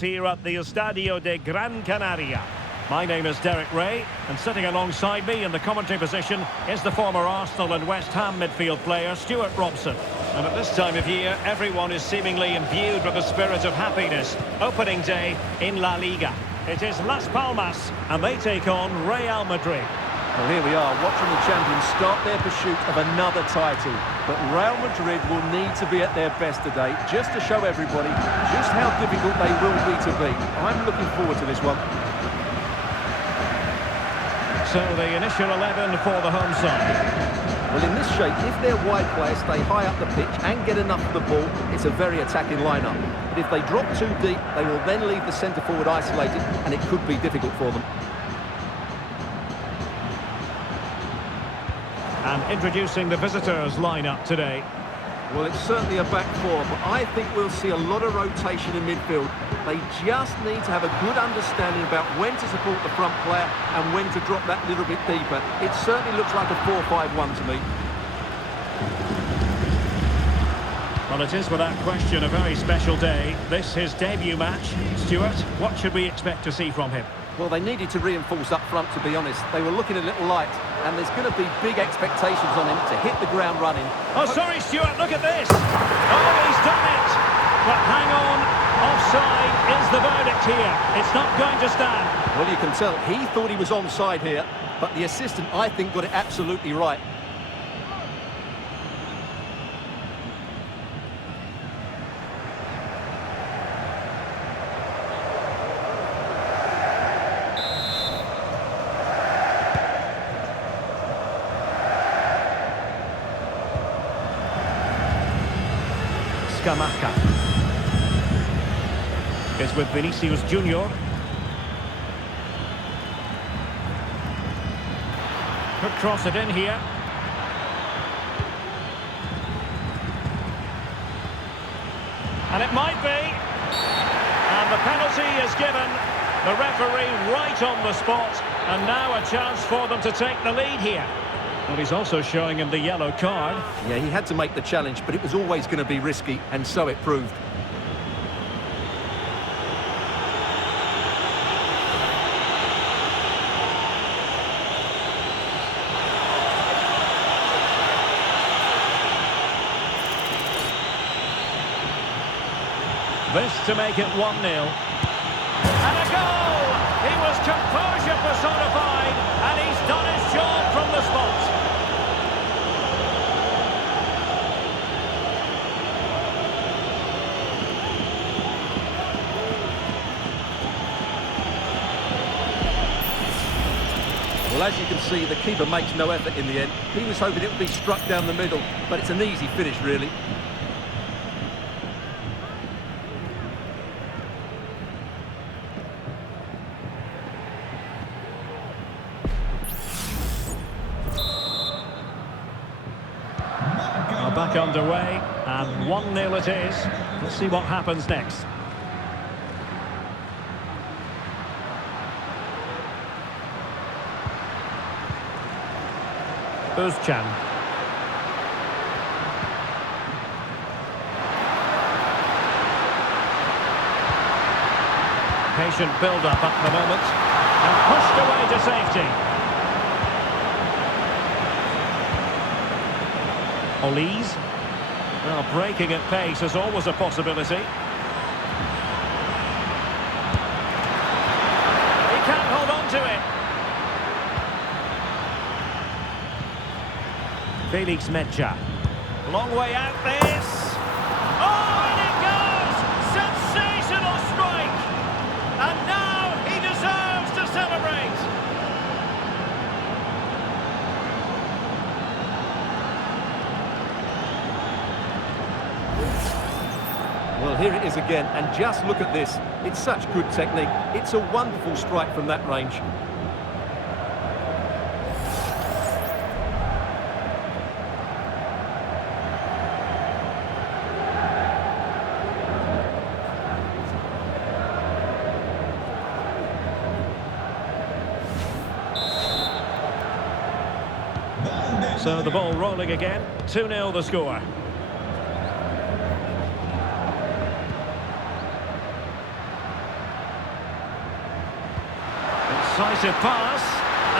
Here at the Estadio de Gran Canaria. My name is Derek Ray, and sitting alongside me in the commentary position is the former Arsenal and West Ham midfield player Stuart Robson. And at this time of year, everyone is seemingly imbued with a spirit of happiness. Opening day in La Liga. It is Las Palmas, and they take on Real Madrid. Well, here we are, watching the champions start their pursuit of another title. But Real Madrid will need to be at their best today, just to show everybody just how difficult they will be to beat. I'm looking forward to this one. So the initial 11 for the home side. Well, in this shape, if their wide players stay high up the pitch and get enough of the ball, it's a very attacking lineup. But if they drop too deep, they will then leave the centre-forward isolated, and it could be difficult for them. And introducing the visitors lineup today. Well, it's certainly a back four, but I think we'll see a lot of rotation in midfield. They just need to have a good understanding about when to support the front player and when to drop that little bit deeper. It certainly looks like a 4-5-1 to me. Well, it is without question a very special day. This his debut match. Stuart, what should we expect to see from him? Well, they needed to reinforce up front, to be honest. They were looking a little light, and there's going to be big expectations on him to hit the ground running. Oh, sorry, Stuart, look at this. Oh, he's done it. But hang on, offside is the verdict here. It's not going to stand. Well, you can tell he thought he was onside here, but the assistant, I think, got it absolutely right. Scamacca is with Vinicius Junior. Could cross it in here. And it might be. And the penalty is given. The referee right on the spot. And now a chance for them to take the lead here. Well, he's also showing him the yellow card. Yeah, he had to make the challenge, but it was always going to be risky, and so it proved. This to make it 1-0. And a goal! He was composure personified, and he's done his job from the spot. Well, as you can see, the keeper makes no effort in the end. He was hoping it would be struck down the middle, but it's an easy finish, really. Back underway, and 1-0 it is. Let's see what happens next. Özcan. Patient build-up at the moment, and pushed away to safety. Olise. Well, breaking at pace is always a possibility. He can't hold on to it. Felix Mecha. Long way out this. Oh, and it goes! Sensational strike! And now he deserves to celebrate. Well, here it is again, and just look at this. It's such good technique. It's a wonderful strike from that range. So the ball rolling again. 2-0 the score. Decisive pass,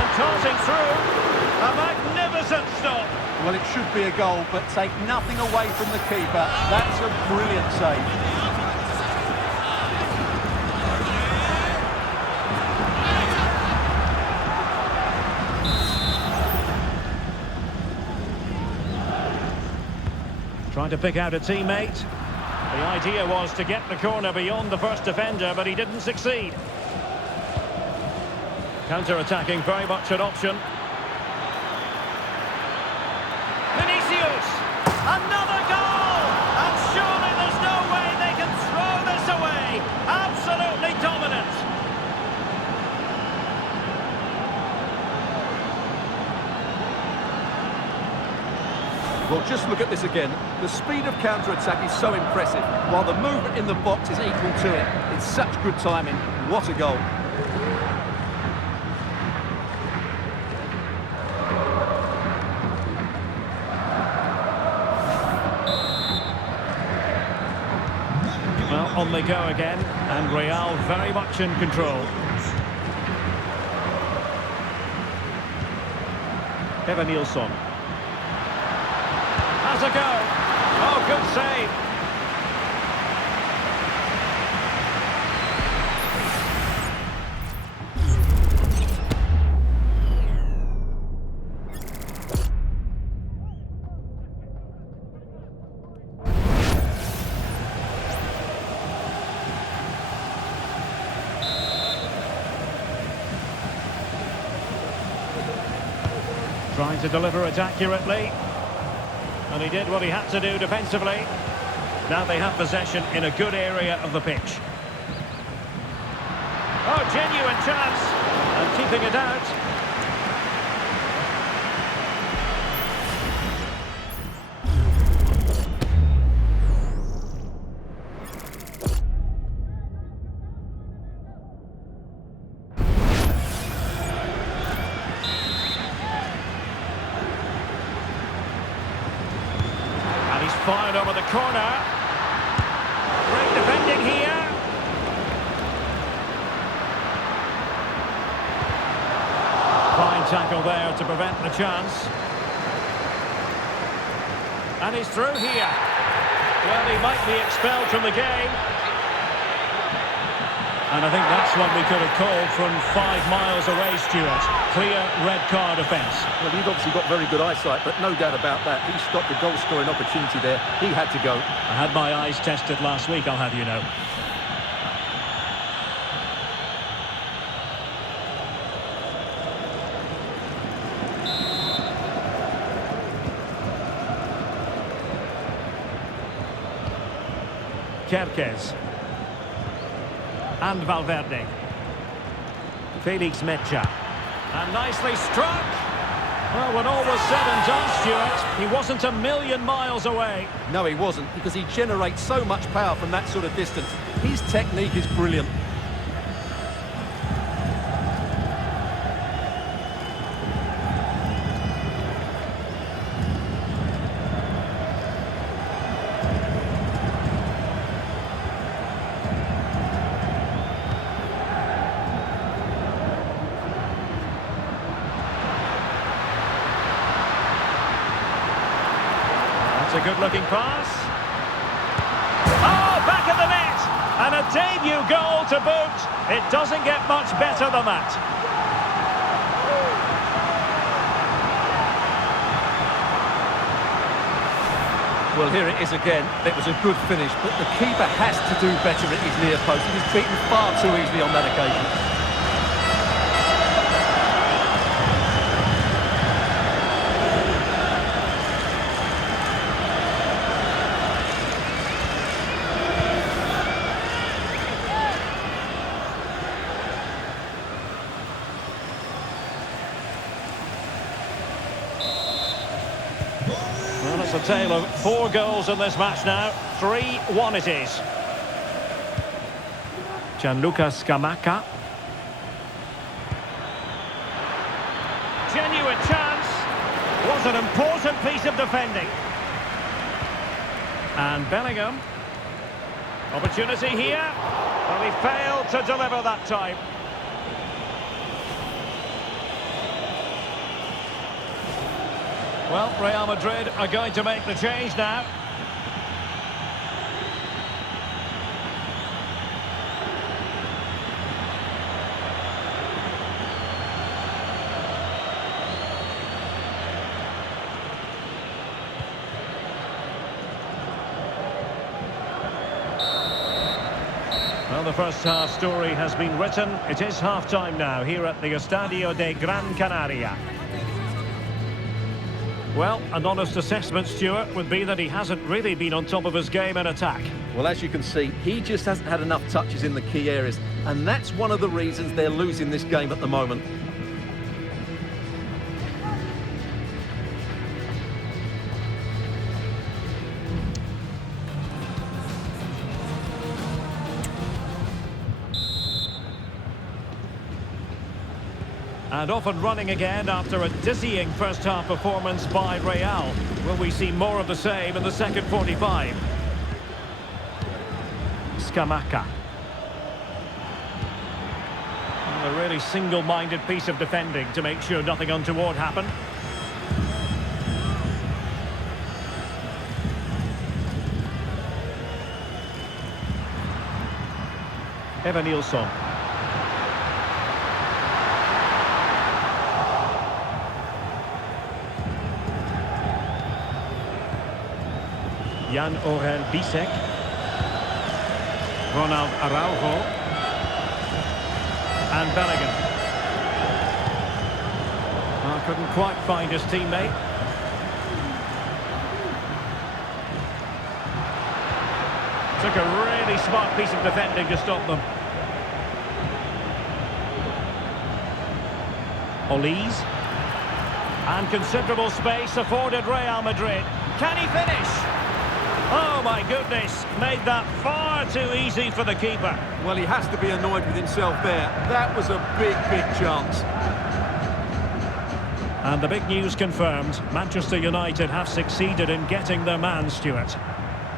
and darting through. A magnificent stop. Well, it should be a goal, but take nothing away from the keeper. That's a brilliant save. Trying to pick out a teammate. The idea was to get the corner beyond the first defender, but he didn't succeed. Counter-attacking, very much an option. Vinicius! Another goal! And surely there's no way they can throw this away! Absolutely dominant! Well, just look at this again. The speed of counter-attack is so impressive, while the movement in the box is equal to it. It's such good timing. What a goal. Well, on they go again, and Real very much in control. Evan Nilsson. Has a go. Oh, good save. Trying to deliver it accurately. And he did what he had to do defensively. Now they have possession in a good area of the pitch. Oh, genuine chance. And keeping it out. Fired over the corner. Great defending here. Fine tackle there to prevent the chance. And he's through here. Well, he might be expelled from the game. And I think that's what we could have called from 5 miles away, Stuart. Clear red card offence. Well, he's obviously got very good eyesight, but no doubt about that. He stopped the goal-scoring opportunity there. He had to go. I had my eyes tested last week, I'll have you know. Kerkez. And Valverde. Felix Mecha. And nicely struck. Well, when all was said and done, Stuart, he wasn't a million miles away. No, he wasn't, because he generates so much power from that sort of distance. His technique is brilliant. A good-looking pass. Oh, back of the net! And a debut goal to boot. It doesn't get much better than that. Well, here it is again. It was a good finish, but the keeper has to do better at his near post. He was beaten far too easily on that occasion. Well, it's a tale of 4 goals in this match now. 3-1 it is. Gianluca Scamacca. Genuine chance. Was an important piece of defending. And Bellingham. Opportunity here. Well, he failed to deliver that time. Well, Real Madrid are going to make the change now. Well, the first half story has been written. It is half-time now here at the Estadio de Gran Canaria. Well, an honest assessment, Stuart, would be that he hasn't really been on top of his game in attack. Well, as you can see, he just hasn't had enough touches in the key areas, and that's one of the reasons they're losing this game at the moment. And off and running again after a dizzying first-half performance by Real. Will we see more of the same in the second 45? Scamacca. A really single-minded piece of defending to make sure nothing untoward happened. Evanilson. Jan Orel Bisek. Ronald Araujo. And Bellingham. Well, couldn't quite find his teammate. Took a really smart piece of defending to stop them. Olise. And considerable space afforded Real Madrid. Can he finish? Oh my goodness, made that far too easy for the keeper. Well, he has to be annoyed with himself there. That was a big chance. And the big news confirmed, Manchester United have succeeded in getting their man, Stuart.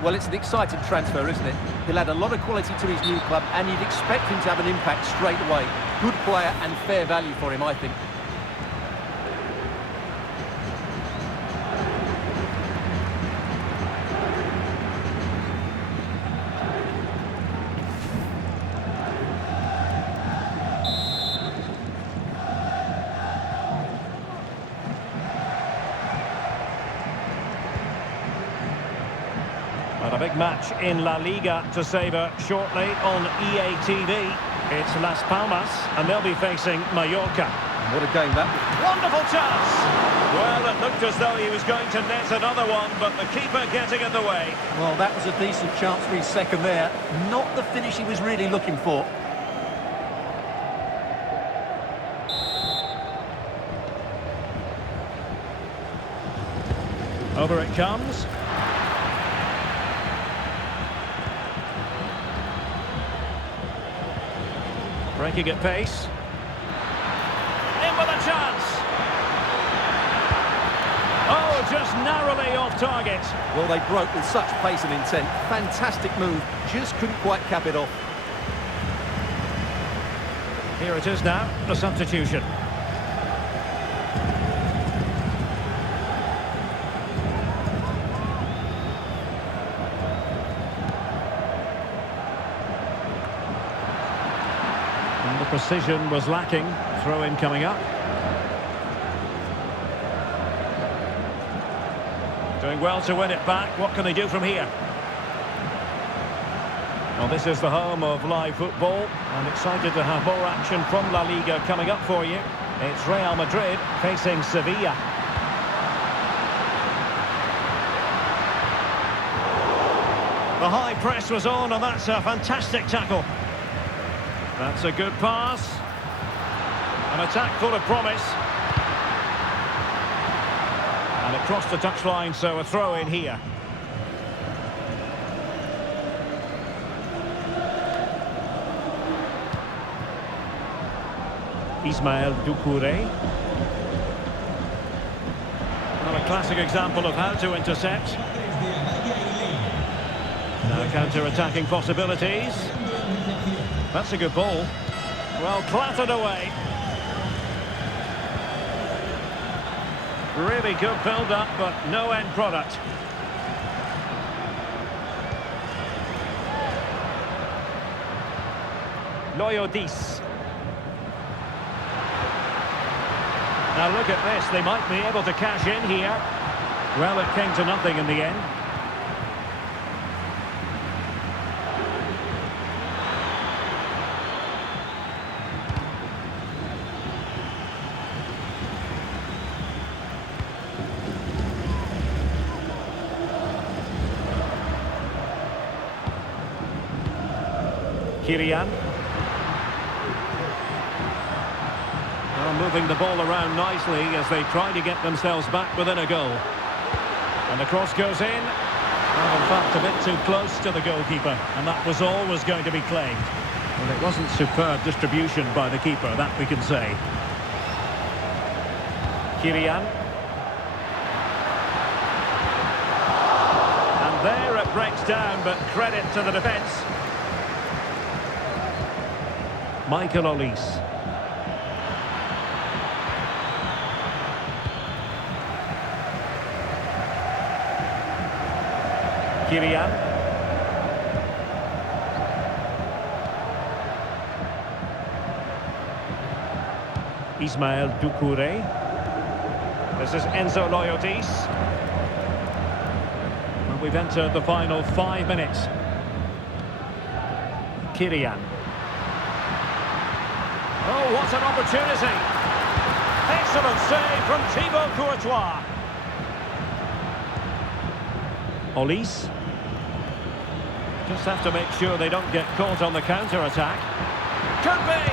Well, it's an exciting transfer, isn't it? He'll add a lot of quality to his new club, and you'd expect him to have an impact straight away. Good player and fair value for him, I think. But a big match in La Liga to savour shortly on EA TV. It's Las Palmas, and they'll be facing Mallorca. What a game that was. Wonderful chance! Well, it looked as though he was going to net another one, but the keeper getting in the way. Well, that was a decent chance for his second there. Not the finish he was really looking for. Over it comes. Breaking at pace. In with a chance. Oh, just narrowly off target. Well, they broke with such pace and intent. Fantastic move. Just couldn't quite cap it off. Here it is now, the substitution. And the precision was lacking. Throw-in coming up. Doing well to win it back. What can they do from here? Well, this is the home of live football. I'm excited to have more action from La Liga coming up for you. It's Real Madrid facing Sevilla. The high press was on, and that's a fantastic tackle. That's a good pass. An attack full of promise. And it crossed the touchline, so a throw in here. Ismael Doucouré. Well, a classic example of how to intercept. Now counter-attacking possibilities. That's a good ball. Well, clattered away. Really good build-up, but no end product. Loyodis. Now look at this, they might be able to cash in here. Well, it came to nothing in the end. Kylian. Well, moving the ball around nicely as they try to get themselves back within a goal. And the cross goes in. Well, in fact, a bit too close to the goalkeeper, and that was always going to be claimed. Well, it wasn't superb distribution by the keeper, that we can say. Kylian. And there it breaks down, but credit to the defence. Michael Olise. Kylian. Ismael Doucouré. This is Enzo Loyodis. And we've entered the final 5 minutes. Kylian. Oh, what an opportunity! Excellent save from Thibaut Courtois. Olise. Just have to make sure they don't get caught on the counter-attack. Could be!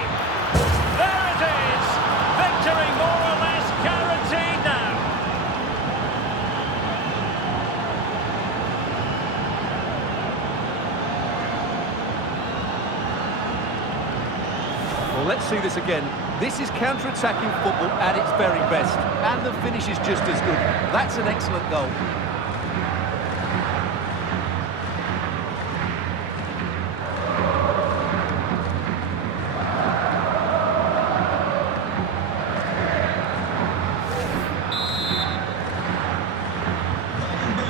There it is! Victory more or less guaranteed now. Well, let's see this again. This is counter-attacking football at its very best. And the finish is just as good. That's an excellent goal.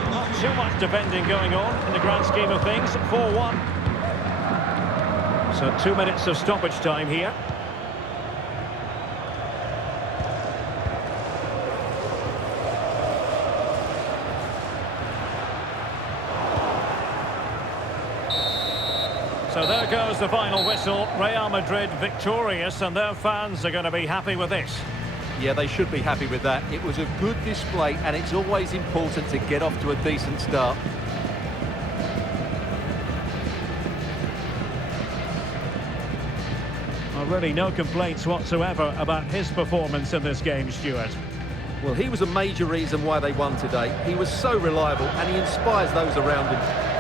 Not too much defending going on in the grand scheme of things. 4-1. So 2 minutes of stoppage time here. So there goes the final whistle. Real Madrid victorious, and their fans are going to be happy with this. Yeah, they should be happy with that. It was a good display, and it's always important to get off to a decent start. Well, really no complaints whatsoever about his performance in this game, Stuart. Well, he was a major reason why they won today. He was so reliable, and he inspires those around him.